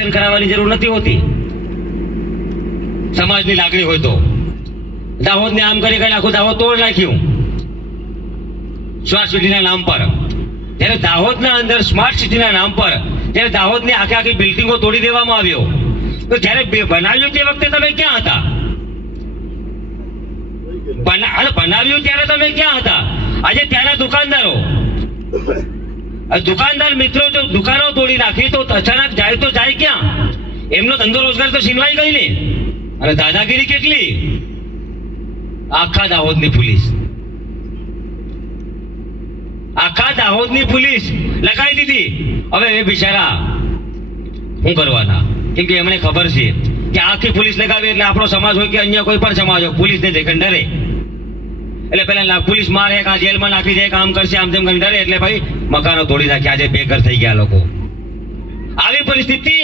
Action કરાવવાની જરૂર નથી હોતી સમાજની લાગણી હોય તો. દાહોદને આમ કરી કરીને આખું દાહોદ તોડ નાખ્યું સ્માર્ટ સિટીના નામ પર. ત્યારે દાહોદના અંદર સ્માર્ટ સિટીના નામ પર જ્યારે દાહોદની આખી આખી બિલ્ડિંગો તોડી દેવામાં આવ્યો, તો જ્યારે બનાવ્યું તે વખતે તમે ક્યાં હતા? બનાવ્યું ત્યારે તમે ક્યાં હતા? આજે ત્યાંના દુકાનદાર મિત્રો જો દુકાનો તોડી નાખી તો અચાનક જાય તો જાય ક્યાં? એમનો ધંધો રોજગાર તો છીનવાઈ ગઈ ને. અને દાદાગીરી કેટલી! આખા દાહોદની પોલીસ લગાવી દીધી. હવે એ બિચારા શું કરવાના? કેમ કે એમને ખબર છે કે આખી પોલીસ લગાવી એટલે આપણો સમાજ હોય કે અન્ય કોઈ પણ સમાજ હોય, પોલીસને દેખન ડરે. એટલે પેલા પોલીસ મારે કે જેલમાં નાખી દે, કામ કરશે, આમ તેમ ડરે. એટલે ભાઈ મકાનો તોડી નાખ્યા. આજે બેઘર થઈ ગયા લોકો. આવી પરિસ્થિતિ